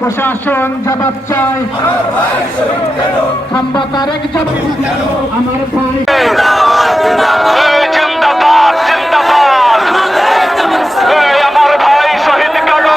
প্রশাসন জবাব চাই, খাম্বা তারেক জবাব, আমার ভাই জিন্দাবাদ জিন্দাবাদ, আমার ভাই শহীদ কালো।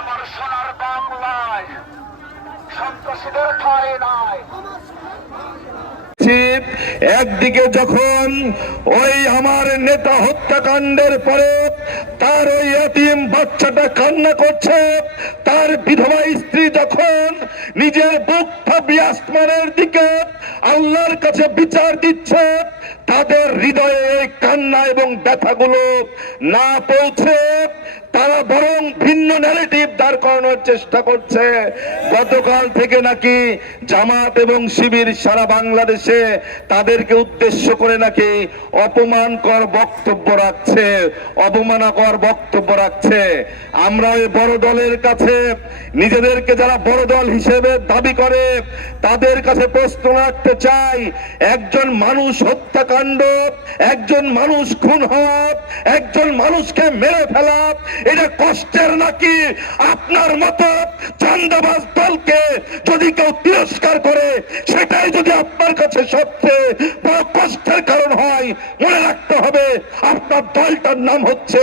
আমার সোনার বাংলায় সন্ত্রাসীদের ঠাঁই নাই। একদিকে যখন ওই আমার নেতা হত্যাকাণ্ডের পরে তার ওই এতিম বাচ্চাটা কান্না করছে, তার বিধবা স্ত্রী যখন নিজের বুক ফাঁপিয়ে আসমানের দিকে আল্লাহর কাছে বিচার দিচ্ছে, তাদের হৃদয়ে এই কান্না এবং ব্যথাগুলো না পৌঁছে তারা বরং ভিন্ন ন্যারেটিভ দাঁড় করানোর চেষ্টা করছে। গতকাল থেকে নাকি জামাত এবং শিবির সারা বাংলাদেশে তাদেরকে উদ্দেশ্য করে নাকি অপমানকর বক্তব্য রাখছে, অবমাননাকর বক্তব্য রাখছে। আমরা ওই বড় দলের কাছে, নিজেদেরকে যারা বড় দল হিসেবে দাবি করে তাদের কাছে প্রশ্ন রাখতে চাই, একজন মানুষ হত্যাকাণ্ড, একজন মানুষ খুন হওয়া, একজন মানুষকে মেরে ফেলা এটা কষ্টের নাকি? আপনার মতো চাঁদাবাজ দলকে যদি কেউ তিরস্কার করে সেটাই যদি আপনার কাছে সবচেয়ে বড় কষ্টের কারণ হয়, মনে রাখতে হবে আপনার দলটার নাম হচ্ছে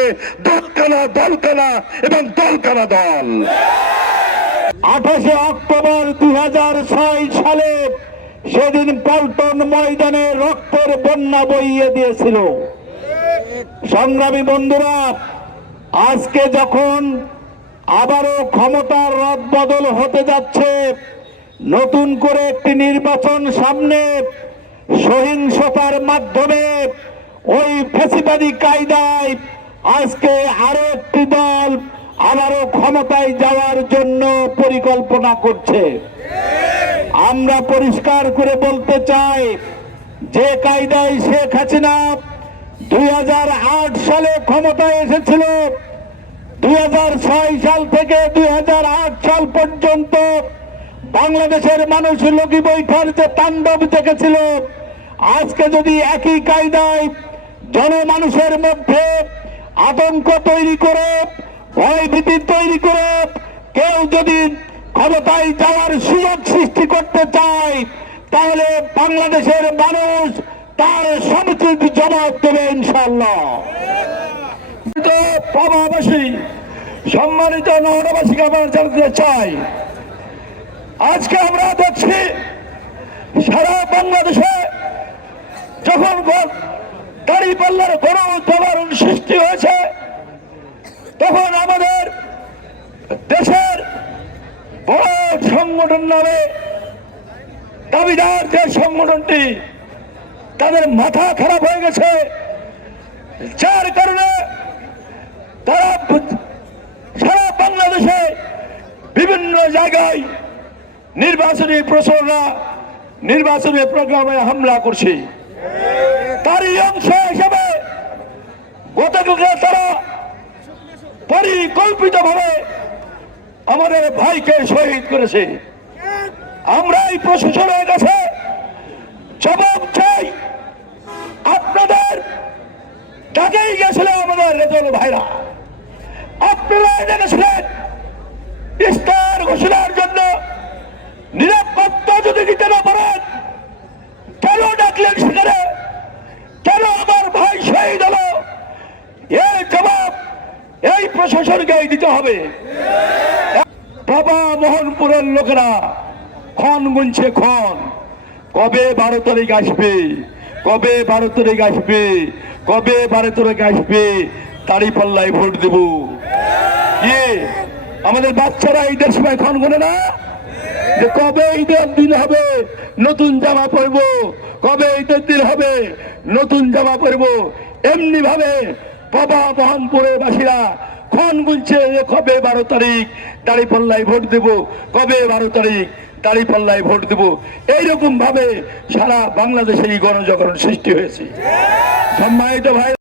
দলকানা দলকানা এবং দলকানা দল। 28 অক্টোবর 2006 সালে সেদিন পল্টন ময়দানে রক্তের বন্যা বইয়ে দিয়েছিল। সংগ্রামী বন্ধুরা, আজকে যখন আবারও ক্ষমতার রদবদল হতে যাচ্ছে, নতুন করে একটি নির্বাচন সামনে, সহিংসতার মাধ্যমে ওই ফ্যাসিবাদী কায়দায় আজকে আরো একটি দল আবারও ক্ষমতায় যাওয়ার জন্য পরিকল্পনা করছে। আমরা পরিষ্কার করে বলতে চাই, যে কায়দায় শেখ হাসিনা 2008 সালে ক্ষমতায় এসেছিল, 2006 সাল থেকে 2008 সাল পর্যন্ত বাংলাদেশের মানুষ লগি বৈঠার যে তাণ্ডব দেখেছিল, আজকে যদি একই কায়দায় জনমানুষের মধ্যে আতঙ্ক তৈরি করে, ভয়ভীতি তৈরি করে কেউ যদি ক্ষমতায় যাওয়ার সুযোগ সৃষ্টি করতে চায়, তাহলে বাংলাদেশের মানুষ তার সমুচিত জবাব দেবে ইনশাআল্লাহ। প্রবাসী সম্মানিত নগরবাসীকে আমরা জানাতে চাই, আজকে আমরা দেখছি সারা বাংলাদেশে যখন দাঁড়িপাল্লার গণজাগরণ সৃষ্টি হয়েছে, তখন আমাদের দেশের বড় সংগঠন নামে দাবিদার যে সংগঠনটি, তাদের মাথা খারাপ হয়ে গেছে, যার কারণে তারা সারা বাংলাদেশে বিভিন্ন জায়গায় নির্বাচনী প্রচারণা, নির্বাচনী প্রোগ্রামে হামলা করছে। তারই অংশ হিসেবে গতকালকে তারা পরিকল্পিতভাবে আমাদের ভাইকে শহীদ করেছে। আমরা এই প্রশাসনের কাছে জবাব চাই, আপনাদের ডাকেই গেছিল আমাদের রেজল ভাইরা, আপনারা এনেছিলেন ইস্তার ঘোষণার জন্য, নিরাপত্তা যদি দিতে না পারেন কেন ডাকলেন সেখানে? কেন আমার ভাই শহীদ হলো? এর জবাব এই প্রশাসনকেই দিতে হবে। বাবা মোহনপুরের লোকেরা ক্ষণ গুনছে ক্ষণ, কবে 12 তারিখ আসবে, কবে 12 তারিখ আসবে, কবে 12 তারিখ আসবে, তারই পাল্লায় ভোট দেব। কি আমাদের বাচ্চারা ঈদের সময় ক্ষণ গুনে না যে কবে ঈদের দিন হবে নতুন জামা পরবো, কবে ঈদের দিন হবে নতুন জামা পরবো? এমনি ভাবে বাবা মোহনপুরের বাসীরা ক্ষণ গুনছে যে কবে 12 তারিখ দাঁড়িপাল্লায় ভোট দেব, কবে 12 তারিখ দাঁড়িপাল্লায় ভোট দেব। এইরকম ভাবে সারা বাংলাদেশে এই গণজাগরণ সৃষ্টি হয়েছে। সম্মানিত ভাই